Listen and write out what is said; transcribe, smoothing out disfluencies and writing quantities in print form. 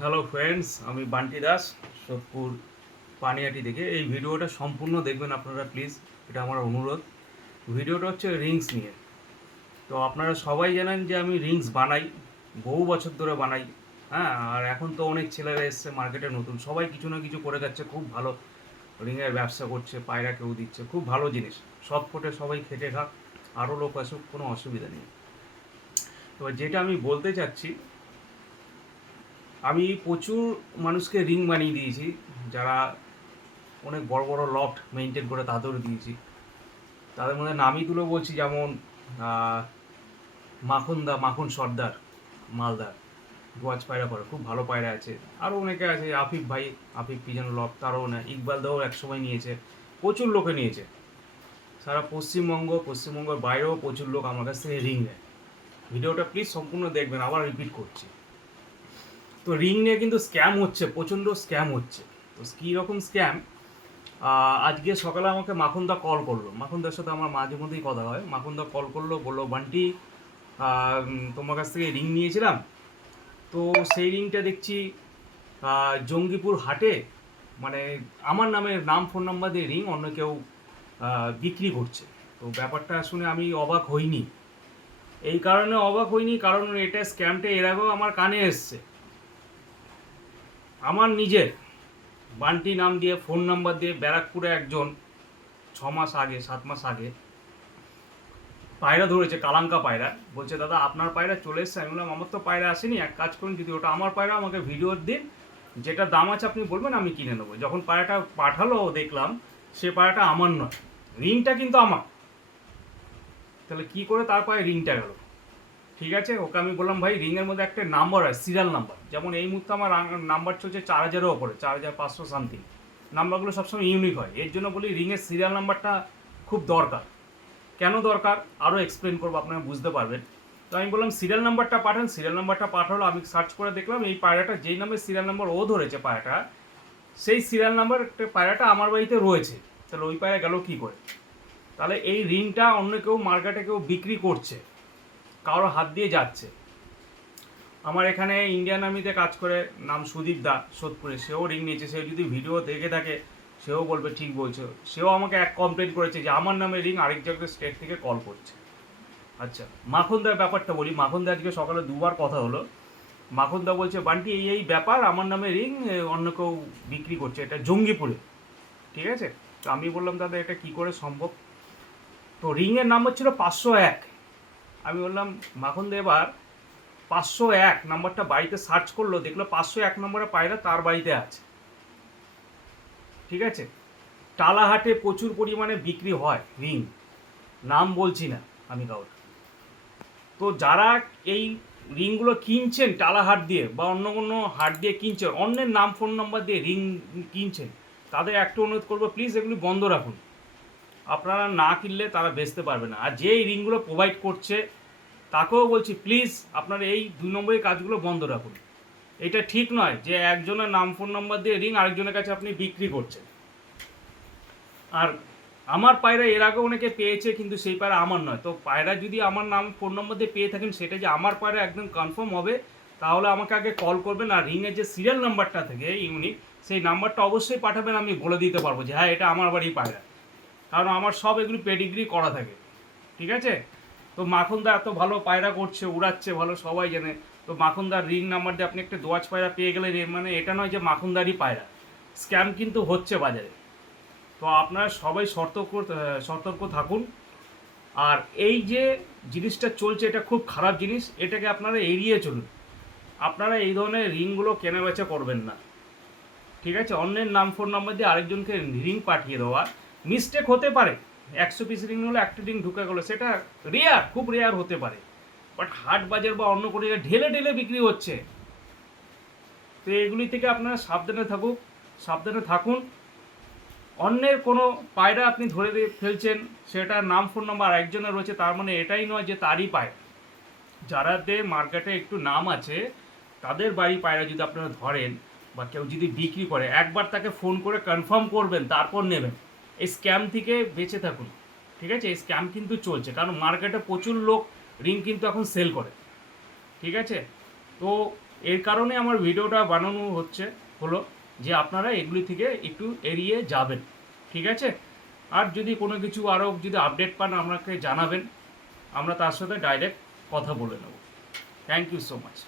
Hello friends, আমি বান্টি দাস, সোদপুর পানিহাটি থেকে। এই ভিডিওটা সম্পূর্ণ দেখবেন আপনারা প্লিজ, এটা আমার অনুরোধ। ভিডিওটা হচ্ছে রিংস নিয়ে। তো আপনারা সবাই জানেন যে আমি রিংস বানাই, বহু বছর ধরে বানাই। হ্যাঁ, আর এখন তো অনেক ছেলেরা এসছে মার্কেটে নতুন, সবাই কিছু না কিছু করে যাচ্ছে, খুব ভালো রিংয়ের ব্যবসা করছে, পায়রা কেউ দিচ্ছে, খুব ভালো জিনিস। সব কোটে সবাই খেটে খাক, আরও লোক আসুক, কোনো অসুবিধা নেই। তবে যেটা আমি বলতে চাচ্ছি, আমি প্রচুর মানুষকে রিং বানিয়ে দিয়েছি, যারা অনেক বড় বড় লফট মেনটেন করে তাদেরও দিয়েছি। তাদের মধ্যে নামই তুলে বলছি, যেমন মাখন সর্দার, মালদার, গোয়াজ পায়রা করে, খুব ভালো পায়রা আছে। আরও অনেকে আছে, আফিফ ভাই, আফিফ পিজন লফট, তারও না, ইকবাল দাও একসময় নিয়েছে, প্রচুর লোকে নিয়েছে। সারা পশ্চিমবঙ্গের বাইরেও প্রচুর লোক আমার কাছ থেকে রিং নেয়। ভিডিওটা প্লিজ সম্পূর্ণ দেখবেন, আবার রিপিট করছি। তো রিং নিয়ে কিন্তু স্ক্যাম হচ্ছে, প্রচণ্ড স্ক্যাম হচ্ছে। তো কী রকম স্ক্যাম, আজকে সকালে আমাকে মাখনদা কল করলো। মাখনদার সাথে আমার মাঝে মধ্যেই কথা হয়। মাখনদা কল করলো, বললো বান্টি, তোমার কাছ থেকে রিং নিয়েছিলাম, তো সেই রিংটা দেখছি জঙ্গিপুর হাটে, মানে আমার নামের নাম ফোন নাম্বার দিয়ে রিং অন্য কেউ বিক্রি করছে। তো ব্যাপারটা শুনে আমি অবাক হইনি। এই কারণে অবাক হইনি, কারণ এটা স্ক্যামটা এর আগেও আমার কানে এসছে। আমার নিজের বান্টি নাম দিয়ে ফোন নাম্বার দিয়ে ব্যারাকপুরে একজন 6 মাস আগে, 7 মাস আগে পায়রা ধরেছে, কালাঙ্কা পায়রা। বলছে দাদা আপনার পায়রা চলে এসছে। আমি বললাম আমার তো পায়রা আসেনি, এক কাজ করুন, যদি ওটা আমার পায়রা আমাকে ভিডিও দিন, যেটা দাম আছে আপনি বলবেন, আমি কিনে নেবো। যখন পায়রাটা পাঠালো দেখলাম সে পায়রাটা আমার নয়, রিংটা কিন্তু আমার। তাহলে কি করে তার পায়ে রিংটা গেল? ঠিক আছে, ওকে আমি বললাম ভাই, রিংয়ের মধ্যে একটা নাম্বার আছে, সিরিয়াল নাম্বার। যেমন এই মুহূর্তে আমার নাম্বার চলছে 4000-এর ওপরে, 4500 সামথিং। নাম্বারগুলো সবসময় ইউনিক হয়, এর জন্য বলি রিংয়ের সিরিয়াল নাম্বারটা খুব দরকার। কেন দরকার আরও এক্সপ্লেন করবো, আপনারা বুঝতে পারবেন। তো আমি বললাম সিরিয়াল নাম্বারটা পাঠান। সিরিয়াল নাম্বারটা পাঠালো, আমি সার্চ করে দেখলাম এই পায়রাটা যেই নামে সিরিয়াল নাম্বার ও ধরেছে পায়রাটা, সেই সিরিয়াল নাম্বার পায়রাটা আমার বাড়িতে রয়েছে। তাহলে ওই পায়রা গেল কী করে? তাহলে এই রিংটা অন্য কেউ মার্কেটে কেউ বিক্রি করছে, কারোর হাত দিয়ে যাচ্ছে। আমার এখানে ইন্ডিয়ান আর্মিতে কাজ করে, নাম সুদীপ দা, সোদপুরে, সেও রিং নিয়েছে। সে যদি ভিডিও দেখে থাকে সেও বলবে ঠিক বলছে। সেও আমাকে এক কমপ্লেন করেছে যে আমার নামে রিং আরেক জায়গায় স্টেট থেকে কল করছে। আচ্ছা, মাখনদার ব্যাপারটা বলি। মাখনদা আজকে সকালে দুবার কথা হলো। মাখনদা বলছে বান্টি এই এই ব্যাপার, আমার নামে রিং অন্য কেউ বিক্রি করছে, এটা জঙ্গিপুরে। ঠিক আছে, তো আমি বললাম দাদা এটা কি করে সম্ভব? তো রিংয়ের নাম্বার ছিল 501। আমি বললাম মাখনদা এবার 501 নাম্বারটা বাড়িতে সার্চ করলো, দেখলো 501 নম্বরে পায়রা তার বাড়িতে আছে। ঠিক আছে, টালাহাটে প্রচুর পরিমাণে বিক্রি হয় রিং, নাম বলছি না আমি কাউর। তো যারা এই রিংগুলো কিনছেন টালাহাট দিয়ে বা অন্য কোনো হাট দিয়ে কিনছেন, অন্যের নাম ফোন নাম্বার দিয়ে রিং কিনছেন, তাদের একটা অনুরোধ করবো, প্লিজ এগুলি বন্ধ রাখুন। আপনারা না কিনলে তারা বেচতে পারবে না। আর যে এই রিংগুলো প্রোভাইড করছে তাকেও বলছি প্লিজ আপনারা এই 2 নম্বরের কাজগুলো বন্ধ রাখুন। এটা ঠিক নয় যে একজনের নাম ফোন নাম্বার দিয়ে রিং আরেকজনের কাছে আপনি বিক্রি করছেন। আর আমার পায়রা এর আগে অনেকে পেয়েছে, কিন্তু সেই পায়রা আমার নয়। তো পায়রা যদি আমার নাম ফোন নম্বর দিয়ে পেয়ে থাকেন, সেটা যে আমার পায়রা একদম কনফার্ম হবে, তাহলে আমাকে আগে কল করবেন। আর রিংয়ের যে সিরিয়াল নাম্বারটা থেকে ইউনিক, সেই নাম্বারটা অবশ্যই পাঠাবেন, আমি বলে দিতে পারবো যে হ্যাঁ এটা আমার বাড়ির পায়রা। কারণ আমার সব এগুলি পেডিগ্রি করা থাকে। ঠিক আছে, তো মাখনদা এত ভালো পায়রা করছে, উড়াচ্ছে ভালো, সবাই জানে। তো মাখনদার রিং নাম্বার দিয়ে আপনি একটা দোয়াজ পায়রা পেয়ে গেলে, মানে এটা নয় যে মাখনদারই পায়রা। স্ক্যাম কিন্তু হচ্ছে বাজারে। তো আপনারা সবাই সতর্ক থাকুন। আর এই যে জিনিসটা চলছে, এটা খুব খারাপ জিনিস, এটাকে আপনারা এড়িয়ে চলুন। আপনারা এই ধরনের রিংগুলো কেনাবেচা করবেন না। ঠিক আছে, অন্যের নাম ফোন নাম্বার দিয়ে আরেকজনকে রিং পাঠিয়ে দেওয়া, মিস্টেক হতে পারে। 100 পিস রিং হলে একটা রিং ঢুকে গেলো, সেটা রেয়ার, খুব রেয়ার হতে পারে। বাট হাট বাজার বা অন্য কোনো জায়গায় ঢেলে ঢেলে বিক্রি হচ্ছে। তো এগুলি থেকে আপনারা সাবধানে থাকুন। অন্যের কোনো পায়রা আপনি ধরে ফেলছেন, সেটার নাম ফোন নাম্বার একজনের রয়েছে, তার মানে এটাই নয় যে তারই পায়রা। যারাদের মার্কেটে একটু নাম আছে, তাদের বাড়ি পায়রা যদি আপনারা ধরেন বা কেউ যদি বিক্রি করে, একবার তাকে ফোন করে কনফার্ম করবেন, তারপর নেবেন। এই স্ক্যাম থেকে বেঁচে থাকুন। ঠিক আছে, এই স্ক্যাম কিন্তু চলছে, কারণ মার্কেটে প্রচুর লোক রিং কিন্তু এখন সেল করে। ঠিক আছে, তো এর কারণে আমার ভিডিওটা বানানো হলো যে আপনারা এগুলি থেকে একটু এড়িয়ে যাবেন, ঠিক আছে? আর যদি কোনো কিছু আরও যদি আপডেট পান আমাকে জানাবেন, আমরা তার সাথে ডাইরেক্ট কথা বলে নেব। Thank you so much.